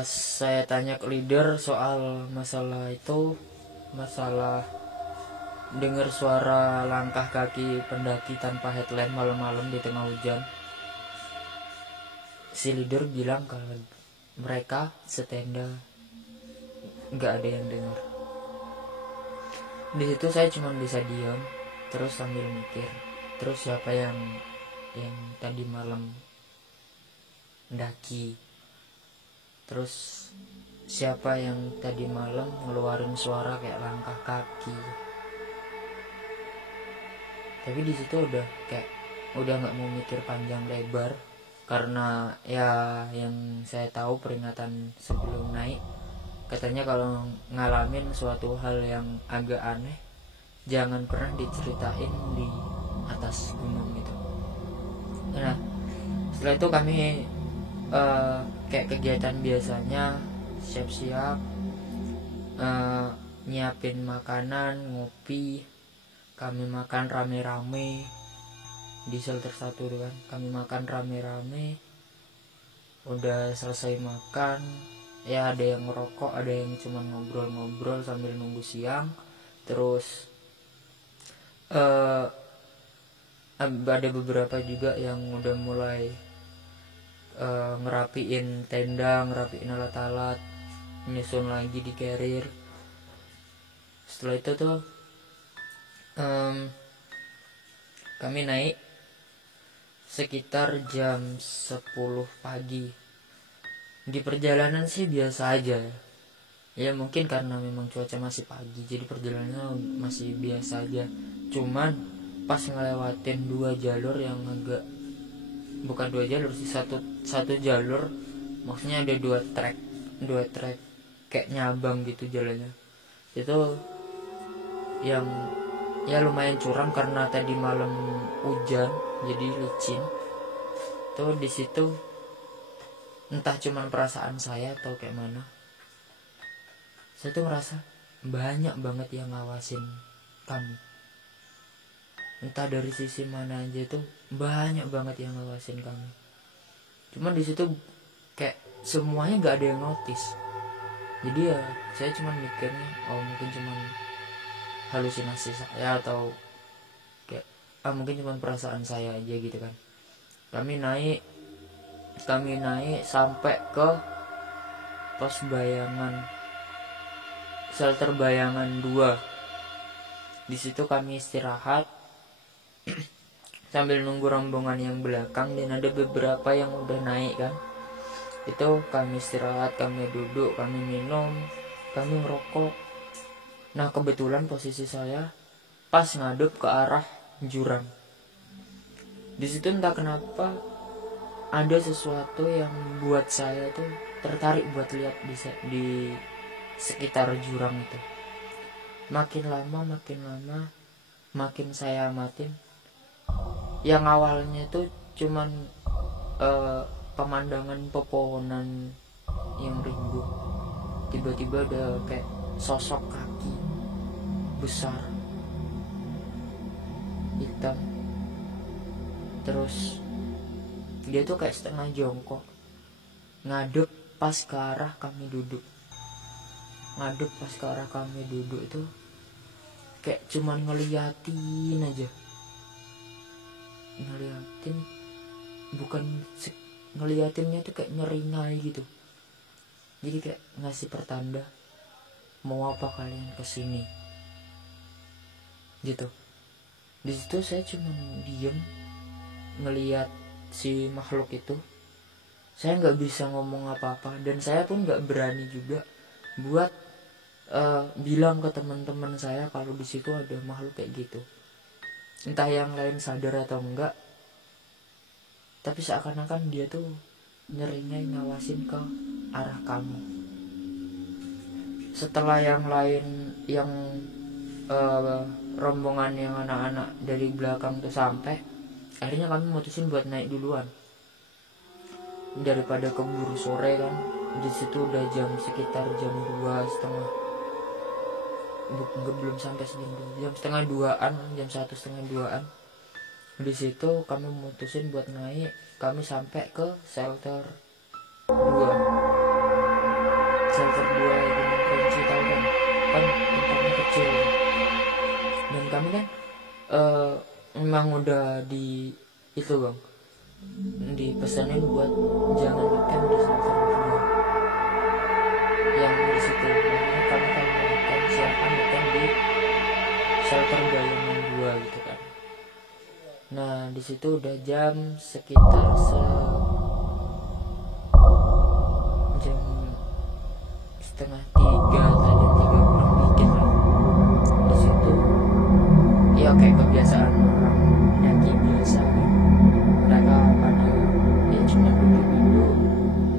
pas saya tanya ke leader soal masalah itu, masalah dengar suara langkah kaki pendaki tanpa headlamp malam-malam di tengah hujan, si leader bilang kalau mereka setenda nggak ada yang dengar. Di situ saya cuma bisa diam terus sambil mikir, terus siapa yang tadi malam mendaki, terus siapa yang tadi malam ngeluarin suara kayak langkah kaki. Tapi di situ udah nggak mau mikir panjang lebar, karena ya yang saya tahu peringatan sebelum naik katanya kalau ngalamin suatu hal yang agak aneh jangan pernah diceritain di atas gunung gitu. Nah setelah itu kami kayak kegiatan biasanya, siap-siap, nyiapin makanan, ngopi. Kami makan rame-rame di shelter 1 kan. Kami makan rame-rame. Udah selesai makan, ya ada yang ngerokok, ada yang cuma ngobrol-ngobrol sambil nunggu siang. Terus ada beberapa juga yang udah mulai ngerapiin tenda, ngerapiin alat-alat, nyusun lagi di carrier. Setelah itu tuh kami naik sekitar jam 10 pagi. Di perjalanan sih biasa aja ya, mungkin karena memang cuaca masih pagi jadi perjalanannya masih biasa aja. Cuman pas ngelewatin 2 jalur yang agak, bukan 2 jalur sih, satu jalur, maksudnya ada 2 track kayak nyabang gitu jalannya. Itu yang ya lumayan curam karena tadi malam hujan jadi licin. Tuh di situ entah cuman perasaan saya atau kayak mana, saya tuh ngerasa banyak banget yang ngawasin kami. Entah dari sisi mana aja tuh banyak banget yang ngawasin kami. Cuman di situ kayak semuanya nggak ada yang notice. Jadi ya saya cuman mikirnya mungkin cuman halusinasi saya atau kayak mungkin cuma perasaan saya aja gitu kan. Kami naik sampai ke pos bayangan, shelter bayangan 2. Di situ kami istirahat sambil nunggu rombongan yang belakang, dan ada beberapa yang udah naik kan. Itu kami istirahat, kami duduk, kami minum, kami ngerokok. Nah kebetulan posisi saya pas ngadep ke arah jurang. Di situ entah kenapa ada sesuatu yang buat saya tuh tertarik buat lihat di sekitar jurang itu. Makin lama makin saya amatin. Yang awalnya tuh cuman pemandangan pepohonan yang rimbun, tiba-tiba ada kayak sosok kaki besar hitam, terus dia tuh kayak setengah jongkok ngadep pas ke arah kami duduk. Itu kayak cuman ngeliatin aja, bukan ngeliatinnya tuh kayak nyeringai gitu. Jadi kayak ngasih pertanda, mau apa kalian kesini gitu. Di situ saya cuma diem ngeliat si makhluk itu. Saya nggak bisa ngomong apa-apa, dan saya pun nggak berani juga buat bilang ke teman-teman saya kalau di situ ada makhluk kayak gitu. Entah yang lain sadar atau enggak, tapi seakan-akan dia tuh nyeringai ngawasin ke arah kami. Setelah yang lain, yang rombongan yang anak-anak dari belakang tuh sampai, akhirnya kami mutusin buat naik duluan daripada keburu sore kan. Di situ udah sekitar jam 2:30, belum sampai jam setengah 2-an, jam 1:30-2-an. Di situ kami mutusin buat naik. Kami sampai ke shelter 2. shelter 2 Gunung Kerinci, tahu kan? Kan tempatnya kecil. Dan kami kan memang udah di itu bang, dipesanin buat jangan ngecamp di shelter 2 yang di situ. Makanya kami kan melakukan silakan ngecamp di shelter Bayangan 2 gitu kan. Nah di situ udah jam sekitar jam setengah 3 atau jam 3 kurang dikit lah. Di situ ya kayak kebiasaan orang nyaki biasa kan. Mereka pada ya cuma duduk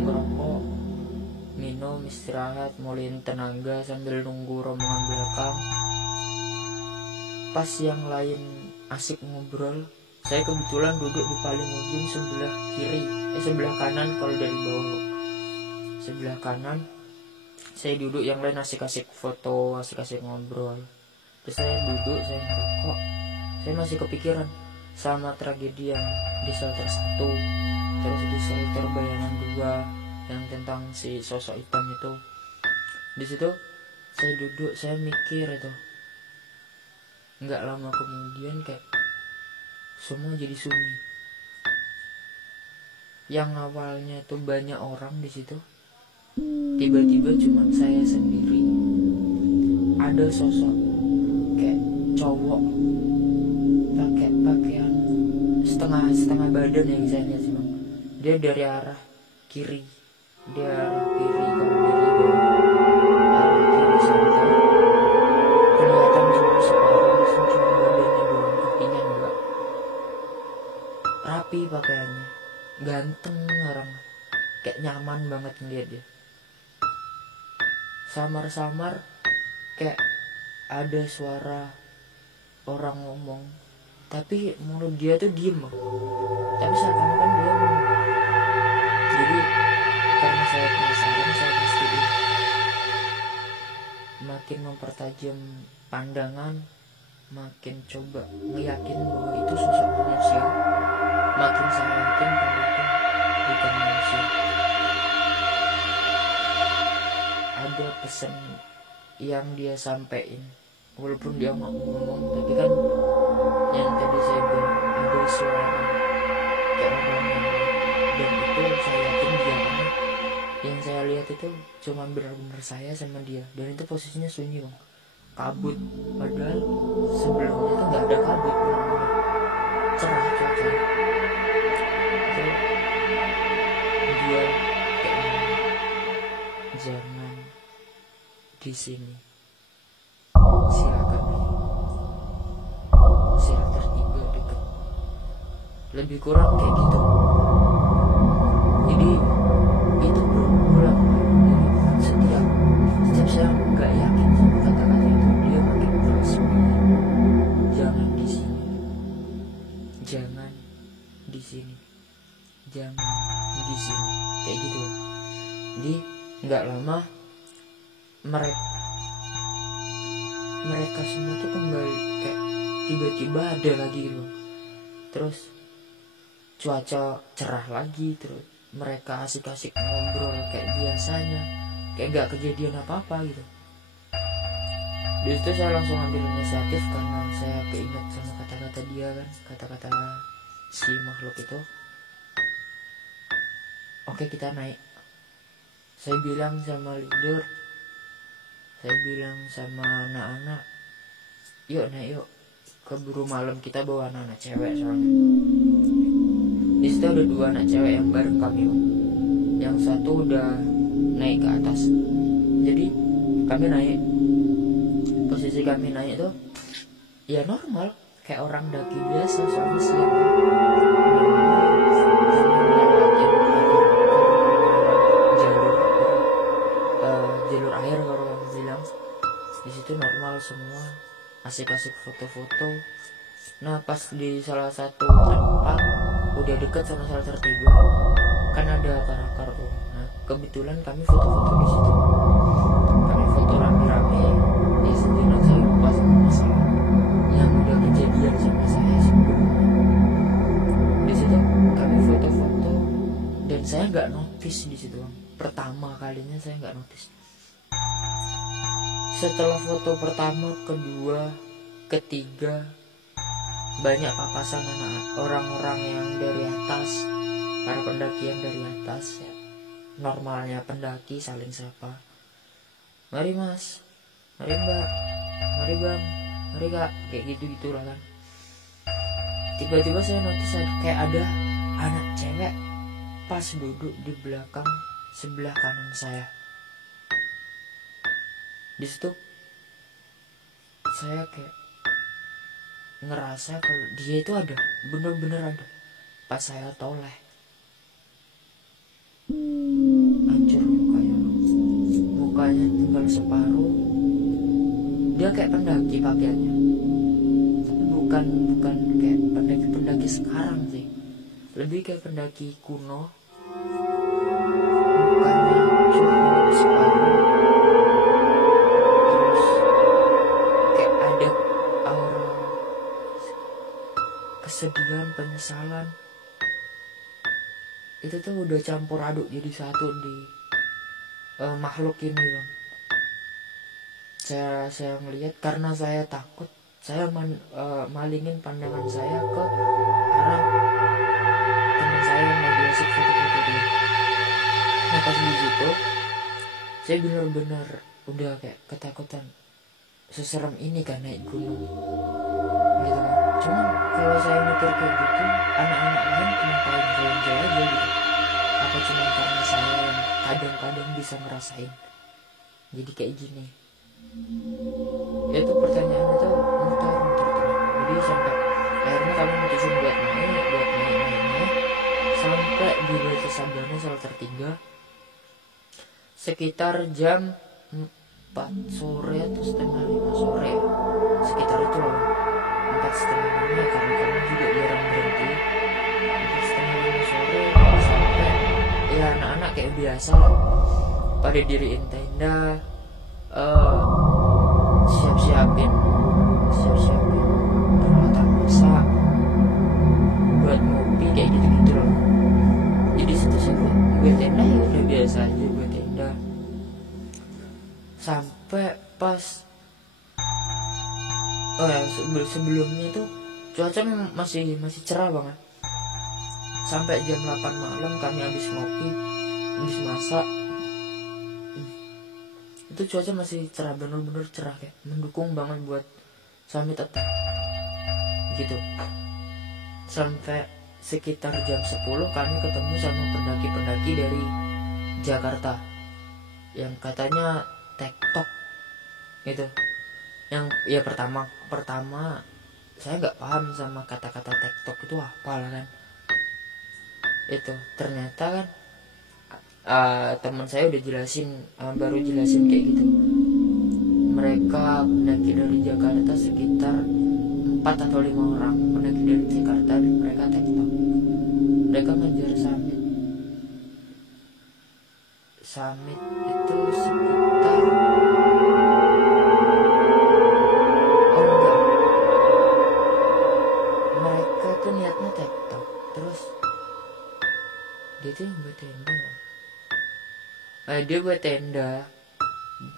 ngerokok, minum, istirahat, mulihin tenaga sambil nunggu rombongan belakang. Pas yang lain asik ngobrol, saya kebetulan duduk di paling ujung sebelah kiri, sebelah kanan kalau dari bawah. Sebelah kanan saya duduk, yang lain asik-asik foto, asik-asik ngobrol. Terus saya duduk, saya ngerokok. Saya masih kepikiran sama tragedi yang di shelter 1, terus di shelter Bayangan 2 yang tentang si sosok hitam itu. Di situ saya duduk, saya mikir itu. Nggak lama kemudian kayak semua jadi sunyi. Yang awalnya tuh banyak orang di situ, tiba-tiba cuma saya sendiri. Ada sosok kayak cowok pakai pakaian setengah badan yang saya lihat sih bang. Dia dari arah kiri, kalau dari arah kiri sana kelihatan cuma separuh, cuma badannya doang, kakinya enggak. Rapi pakaiannya, ganteng orang, kayak nyaman banget ngeliat dia. Samar-samar kayak ada suara orang ngomong, tapi mulut dia tuh diem bang. Tapi seakan-akan dia ngomong. Jadi karena saya penasaran, saya pastiin. Makin mempertajam pandangan, makin coba ngeyakin bahwa itu sosok manusia. Makin saya yakin bahwa itu bukan manusia. Ada pesan yang dia sampaikan, walaupun dia nggak ngomong, tapi kan yang tadi saya bilang ada suara kayak orang ngomong. Dan itu saya yakin dia, karena yang saya lihat itu cuma benar-benar saya sama dia, dan itu posisinya sunyi bang, kabut. Padahal sebelumnya tuh nggak ada kabut, benar-benar cerah cuaca. Dia kayak jangan di sini, silakan shelter 3 dekat, lebih kurang kayak gitu. Jadi itu berulang. Jadi setiap saya nggak yakin sama kata-kata itu, dia makin keras. Jangan di sini, jangan di sini, jangan di sini, kayak gitu. Jadi nggak lama mereka semua tuh kembali, kayak tiba-tiba ada lagi gitu. Terus cuaca cerah lagi, terus mereka asik-asik ngobrol kayak biasanya, kayak gak kejadian apa-apa gitu. Di situ saya langsung ambil inisiatif karena saya keinget sama kata-kata dia kan, kata-kata si makhluk itu. Oke, kita naik. Saya bilang sama leader, saya bilang sama anak-anak, yuk naik yuk, keburu malam, kita bawa anak-anak cewek soalnya. Di situ ada 2 anak cewek yang bareng kami, yang satu udah naik ke atas. Jadi kami naik, posisi kami naik tuh ya normal kayak orang daki biasa, soalnya siang. Jalur air kalau kamu bilang. Di situ normal semua, asik-asik foto-foto. Nah pas di salah satu tempat udah deket sama shelter 3 kan ada akar-akar tuh. Nah kebetulan kami foto-foto di situ. Kami foto rame-rame. Di sejenak saya lupa sama masalah yang udah kejadian sama saya sebelumnya. Di situ kami foto-foto dan saya nggak notice di situ. Pertama kalinya saya nggak notice. setelah foto pertama, kedua, ketiga, banyak papasan orang-orang yang dari atas, para pendaki yang dari atas ya. Normalnya pendaki saling sapa, mari mas, mari mbak, mari bang, mari kak, kayak gitu lah kan. Tiba-tiba saya notice kayak ada anak cewek pas duduk di belakang sebelah kanan saya. Di situ saya kayak ngerasa kalau dia itu ada, bener-bener ada. Pas saya toleh, hancur mukanya tinggal separuh. Dia kayak pendaki pakaiannya, tapi bukan kayak pendaki sekarang sih, lebih kayak pendaki kuno. Mukanya hancur separuh, terus kayak ada aura kesedihan, penyesalan. Itu tuh udah campur aduk jadi satu di makhluk ini bang. Saya ngelihat, karena saya takut, saya malingin pandangan saya ke arah teman saya yang lagi asik foto-foto dia. Nah pas di situ saya benar-benar udah kayak ketakutan, seserem ini kan naik gunung gitu kan. Cuman kalau saya mikir kayak gitu, anak-anak lain kenapa jalan-jalan aja gitu? Apa cuma karena saya yang kadang-kadang bisa ngerasain jadi kayak gini? Itu pertanyaan itu muter terus. Jadi sampai akhirnya kami mutusin buat naik sampai di Batu Sabana shelter 3 sekitar jam 4 sore atau setengah 5 sore, sekitar itu loh. 4 setengah 5 ya, karena kami juga jarang berhenti. 4 setengah 5 sore sampai ya anak-anak kayak biasa pada diriin tenda, siap-siapin peralatan masak buat ngopi kayak gitu loh. Jadi situ sih buat tenda ya udah biasa aja buat tenda. Sampai pas sebelumnya tuh cuaca masih cerah banget. Sampai jam 8 malam kami habis ngopi, habis masak, itu cuaca masih cerah, bener-bener cerah, kayak mendukung banget buat summit attack gitu. Sampai sekitar jam 10 kami ketemu sama pendaki-pendaki dari Jakarta yang katanya TikTok gitu. Yang ya pertama saya nggak paham sama kata-kata TikTok itu apa lah kan. Itu ternyata kan teman saya udah baru jelasin kayak gitu. Mereka pendaki dari Jakarta sekitar 4 atau 5 orang pendaki dari Jakarta, dan mereka TikTok. Mereka ngajar summit itu sekitar mereka tuh niatnya TikTok, terus dia tuh buat tenda. Dia buat tenda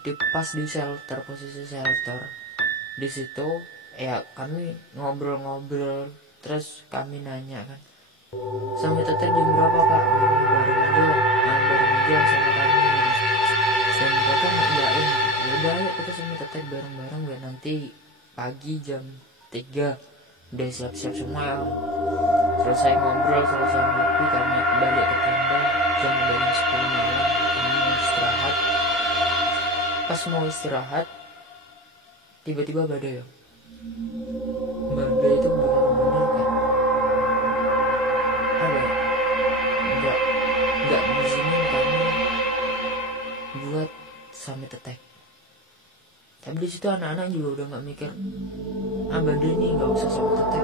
di pas di shelter, posisi shelter. Di situ ya kami ngobrol-ngobrol, terus kami nanya kan, sampai tetap jam berapa kak? Bareng aja sama kami. Dan mereka ngajain, yaudah ayo kita sampai tetap bareng-bareng biar nanti pagi jam 3 udah siap-siap semua ya. Selesai ngobrol, selesai ngopi, kami balik ke tenda jam 10 malam. Kami istirahat. Pas mau istirahat, tiba-tiba badai ya. Badai itu benar-benar kayak nggak ngizinin kami buat summit attack. Tapi di situ anak-anak juga udah nggak mikir badai ini nggak usah summit attack.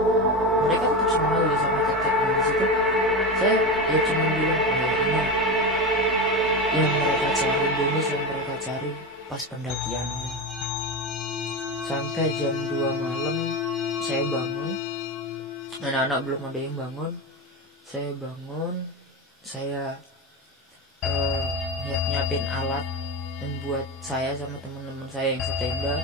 Mereka tetap semuanya summit attack. Dan di situ saya ya cuma bilang ini yang mereka cari, bonus yang mereka cari pas pendakiannya. Sampai jam 2 malam saya bangun, anak-anak belum ada yang bangun. Saya bangun, saya nyiapin alat dan buat saya sama teman-teman saya yang setenda,